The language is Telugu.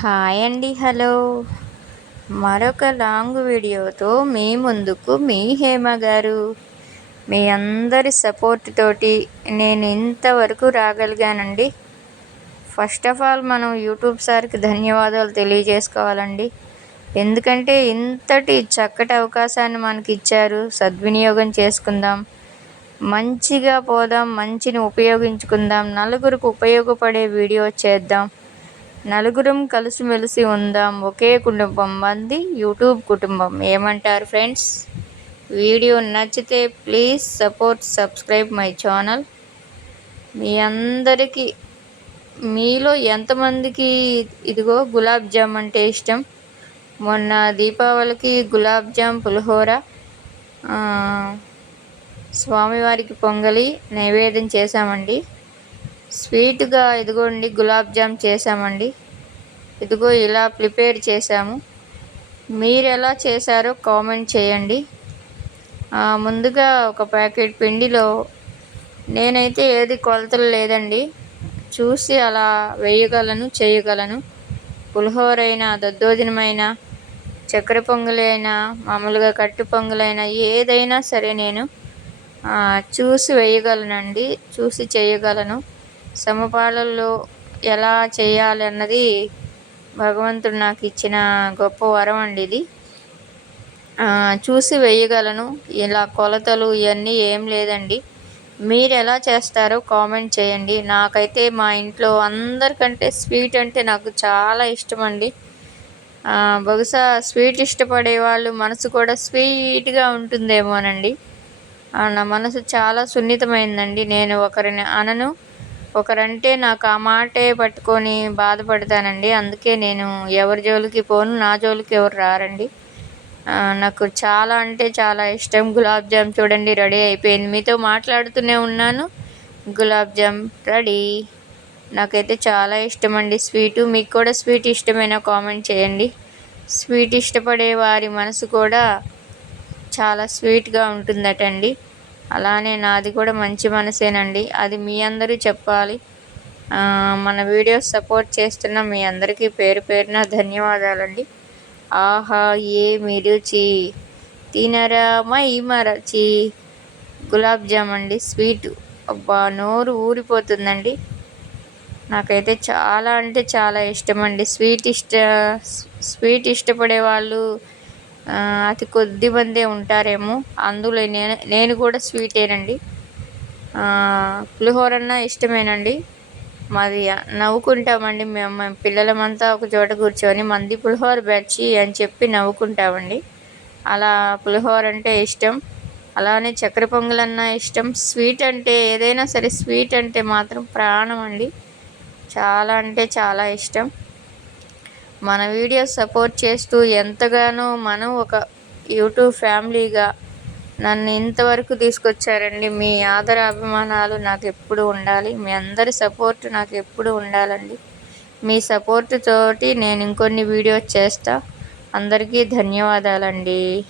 హాయ్ అండి హలో. మరొక లాంగ్ వీడియోతో మీ ముందుకు మీ హేమ గారు. మీ అందరి సపోర్ట్ తోటి నేను ఇంతవరకు రాగలిగానండి. ఫస్ట్ ఆఫ్ ఆల్ మనం యూట్యూబ్ సార్కి ధన్యవాదాలు తెలియజేసుకోవాలండి. ఎందుకంటే ఇంతటి చక్కటి అవకాశాన్ని మనకి ఇచ్చారు సద్వినియోగం చేసుకుందాం. మంచిగా పోదాం మంచిని ఉపయోగించుకుందాం. నలుగురికి ఉపయోగపడే వీడియో చేద్దాం. నలుగురం కలిసిమెలిసి ఉందాం. ఒకే కుటుంబం మంది యూట్యూబ్ కుటుంబం. ఏమంటారు ఫ్రెండ్స్? వీడియో నచ్చితే please support subscribe my channel. మీ అందరికీ మీలో ఎంతమందికి ఇదిగో గులాబ్ జామ్ అంటే ఇష్టం? మొన్న దీపావళికి గులాబ్ జామ్ పులిహోర స్వామివారికి పొంగలి నైవేద్యం చేశామండి. స్వీట్గా ఇదిగోండి గులాబ్ జామ్ చేసామండి ఇదిగో ఇలా ప్రిపేర్ చేసాము మీరు ఎలా చేశారో కామెంట్ చేయండి. ముందుగా ఒక ప్యాకెట్ పిండిలో నేనైతే ఏది కొలతలు లేదండి. చూసి అలా వేయగలను చేయగలను. పులిహోర అయినా దద్దోజనమైన చక్కెర పొంగలి అయినా మామూలుగా కట్టు పొంగులైనా ఏదైనా సరే నేను చూసి వేయగలనండి చూసి చేయగలను. సమపాలల్లో ఎలా చేయాలి అన్నది భగవంతుడు నాకు ఇచ్చిన గొప్ప వరం అండి ఇది. చూసి వేయగలను. ఇలా కొలతలు ఇవన్నీ ఏం లేదండి. మీరు ఎలా చేస్తారో కామెంట్ చేయండి. నాకైతే మా ఇంట్లో అందరికంటే స్వీట్ అంటే నాకు చాలా ఇష్టం అండి బహుశా స్వీట్ ఇష్టపడే వాళ్ళు మనసు కూడా స్వీట్గా ఉంటుందేమోనండి. నా మనసు చాలా సున్నితమైందండి. నేను ఒకరిని అనను. ఒకరంటే నాకు ఆ మాటే పట్టుకొని బాధపడతానండి. అందుకే నేను ఎవరి జోలికి పోను నా జోలికి ఎవరు రారండి. నాకు చాలా అంటే చాలా ఇష్టం. గులాబ్ జామ్ చూడండి రెడీ అయిపోయింది. మీతో మాట్లాడుతూనే ఉన్నాను. గులాబ్ జామ్ రెడీ. నాకైతే చాలా ఇష్టం అండి స్వీటు. మీకు కూడా స్వీట్ ఇష్టమైన కామెంట్ చేయండి. స్వీట్ ఇష్టపడే వారి మనసు కూడా చాలా స్వీట్గా ఉంటుందటండి. అలానే నాది కూడా మంచి మనసేనండి. అది మీ అందరూ చెప్పాలి. మన వీడియోస్ సపోర్ట్ చేస్తున్న మీ అందరికీ పేరు పేరున ధన్యవాదాలండి. ఆహా ఏ రుచి తినరా మై మరచి. గులాబ్ జామ్ అండి స్వీట్. అబ్బా నోరు ఊరిపోతుందండి. నాకైతే చాలా అంటే చాలా ఇష్టం అండి స్వీట్ ఇష్ట స్వీట్ ఇష్టపడే వాళ్ళు అతి కొద్ది మందే ఉంటారేమో. అందులో నేను నేను కూడా స్వీటేనండి పులిహోర అన్నా ఇష్టమేనండి. మాది నవ్వుకుంటామండి. మేము పిల్లలమంతా ఒక చోట కూర్చొని మంది పులిహోర బ్యాచి అని చెప్పి నవ్వుకుంటామండి. అలా పులిహోర అంటే ఇష్టం. అలానే చక్కెర పొంగలన్నా ఇష్టం. స్వీట్ అంటే ఏదైనా సరే స్వీట్ అంటే మాత్రం ప్రాణం అండి. చాలా అంటే చాలా ఇష్టం. మన వీడియోస్ సపోర్ట్ చేస్తూ ఎంతగానో మనం ఒక యూట్యూబ్ ఫ్యామిలీగా నన్ను ఇంతవరకు తీసుకొచ్చారండి. మీ ఆదర అభిమానాలు నాకు ఎప్పుడు ఉండాలి? మీ అందరి సపోర్ట్ నాకు ఎప్పుడు ఉండాలండి? మీ సపోర్ట్ తోటి నేను ఇంకొన్ని వీడియోస్ చేస్తా. అందరికీ ధన్యవాదాలండి.